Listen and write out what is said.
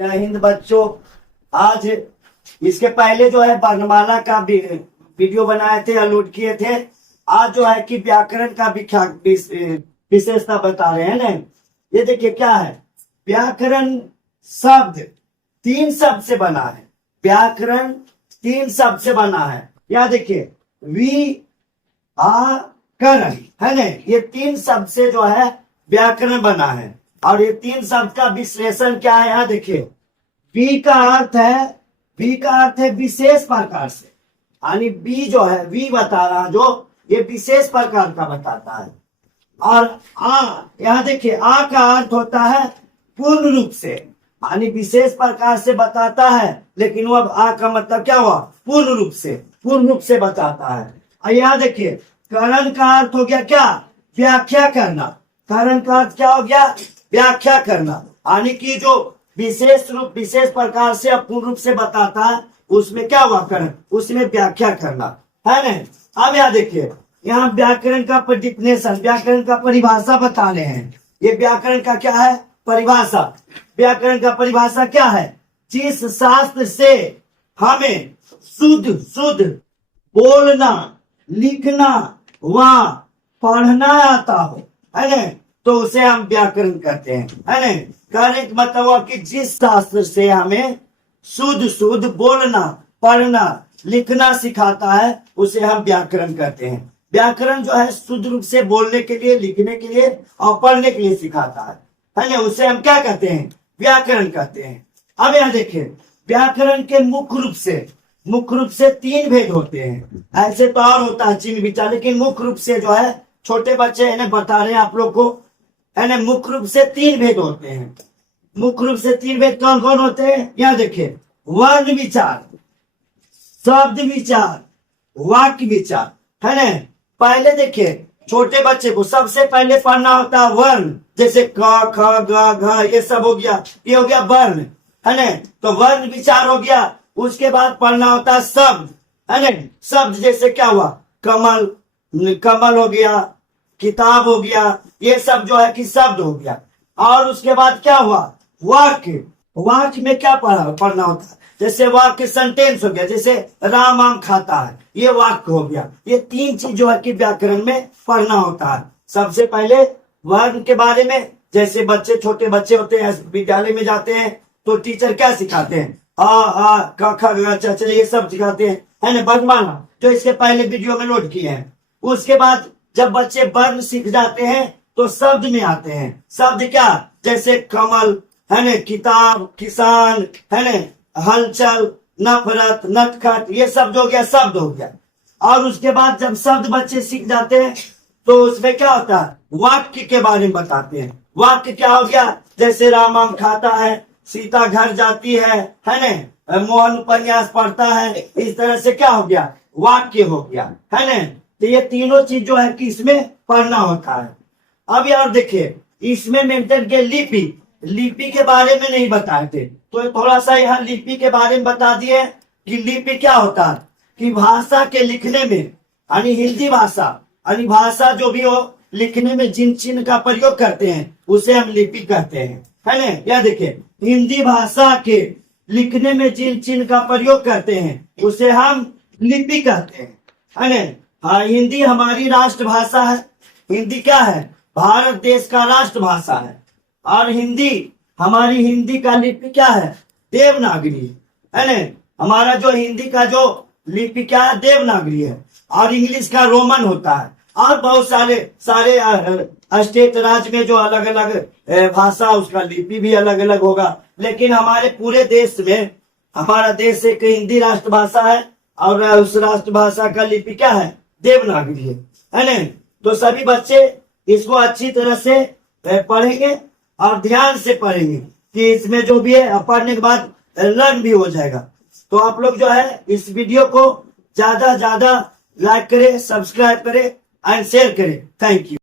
जय हिंद बच्चों। आज इसके पहले जो है वर्णमाला का वीडियो बनाए थे, अपलोड किए थे। आज जो है कि व्याकरण का विशेषता बता रहे हैं ना। ये देखिए क्या है, व्याकरण शब्द 3 शब्द से बना है। व्याकरण 3 शब्द से बना है। या देखिए व्याकरण है ना, ये 3 शब्द से जो है व्याकरण बना है। और ये 3 शब्द का विश्लेषण क्या है, यहाँ देखिए। वी का अर्थ है विशेष प्रकार से, यानी बी जो है, वी बता रहा जो ये विशेष प्रकार का बताता है। और आ, यहाँ देखिए आ का अर्थ होता है पूर्ण रूप से, यानी विशेष प्रकार से बताता है, लेकिन वो अब आ का मतलब क्या हुआ, पूर्ण रूप से बताता है। और यहाँ देखिए करण का अर्थ हो गया क्या, व्याख्या करना। करण का अर्थ क्या हो गया, व्याख्या करना, यानी कि जो विशेष प्रकार से पूर्ण रूप से बताता है, उसमें क्या हुआ करण, उसमें व्याख्या करना है ना। अब यहाँ देखिए, यहाँ व्याकरण का डिफिनेशन, व्याकरण का परिभाषा बता रहे हैं। ये व्याकरण का क्या है, परिभाषा। व्याकरण का परिभाषा क्या है, जिस शास्त्र से हमें शुद्ध बोलना, लिखना व पढ़ना आता हो, है ना, तो उसे हम व्याकरण कहते हैं, है ना। कहने का मतलब हुआ कि जिस शास्त्र से हमें शुद्ध बोलना, पढ़ना, लिखना सिखाता है, उसे हम व्याकरण कहते हैं। व्याकरण जो है शुद्ध रूप से बोलने के लिए, लिखने के लिए और पढ़ने के लिए सिखाता है ना, उसे हम क्या कहते हैं, व्याकरण कहते हैं। अब यहाँ देखिए, व्याकरण के मुख्य रूप से 3 भेद होते हैं। ऐसे तो और होता है चिन्ह विचार, लेकिन मुख्य रूप से जो है छोटे बच्चे इन्हें बता रहे हैं आप लोग को, है ना। मुख्य रूप से 3 भेद होते हैं। मुख्य रूप से 3 भेद कौन कौन होते हैं, यहाँ देखिए। वर्ण विचार, शब्द विचार, वाक्य विचार, है ना। पहले देखिए, छोटे बच्चे को सबसे पहले पढ़ना होता है वर्ण, जैसे क ख ग घ, ये सब हो गया, ये हो गया वर्ण, है ना। तो वर्ण विचार हो गया। उसके बाद पढ़ना होता है शब्द, है ना। शब्द जैसे क्या हुआ, कमल हो गया, किताब हो गया, ये सब जो है कि शब्द हो गया। और उसके बाद क्या हुआ, वाक्य में क्या पढ़ना होता है, जैसे वाक्य सेंटेंस हो गया, जैसे राम आम खाता है, ये वाक्य हो गया। ये 3 चीज जो है कि व्याकरण में पढ़ना होता है। सबसे पहले वर्ण के बारे में, जैसे छोटे बच्चे होते हैं, विद्यालय में जाते हैं तो टीचर क्या सिखाते हैं, आ क ख ग च छ, ये सब सिखाते हैं, है ना, वर्णमाला, जो इसके पहले वीडियो में नोट किए हैं। उसके बाद जब बच्चे वर्ण सीख जाते हैं तो शब्द में आते हैं। शब्द क्या, जैसे कमल, है ना, किताब, किसान, है ना, हलचल, नफरत, नटखट, ये शब्द हो गया। और उसके बाद जब शब्द बच्चे सीख जाते हैं तो उसमें क्या होता है, वाक्य के बारे में बताते हैं। वाक्य क्या हो गया, जैसे राम आम खाता है, सीता घर जाती है ना, मोहन उपन्यास पढ़ता है, इस तरह से क्या हो गया, वाक्य हो गया, है ना। तो ये तीनों चीज जो है कि इसमें पढ़ना होता है। अब यार देखिए, इसमें मेंशन के लिपि के बारे में नहीं बताए थे, तो थोड़ा सा यहाँ लिपि के बारे में बता दिए कि लिपि क्या होता है, कि भाषा के लिखने में, यानी हिंदी भाषा जो भी हो, लिखने में जिन चिन्ह का प्रयोग करते हैं उसे हम लिपि कहते हैं, है ना। यह देखिए, हिंदी भाषा के लिखने में जिन चिन्ह का प्रयोग करते हैं उसे हम लिपि कहते हैं, है ना। हाँ, हिंदी हमारी राष्ट्रभाषा है। हिंदी क्या है, भारत देश का राष्ट्रभाषा है। और हिंदी का लिपि क्या है, देवनागरी है ना। हमारा जो हिंदी का जो लिपि क्या है, देवनागरी है। और इंग्लिश का रोमन होता है। और बहुत सारे स्टेट राज्य में जो अलग अलग भाषा, उसका लिपि भी अलग अलग होगा। लेकिन हमारे पूरे देश में, हमारा देश एक हिंदी राष्ट्रभाषा है, और उस राष्ट्रभाषा का लिपि क्या है, देवनागरी है ना। तो सभी बच्चे इसको अच्छी तरह से पढ़ेंगे और ध्यान से पढ़ेंगे, कि इसमें जो भी है पढ़ने के बाद लर्न भी हो जाएगा। तो आप लोग जो है इस वीडियो को ज्यादा लाइक करें, सब्सक्राइब करें एंड शेयर करें। Thank you.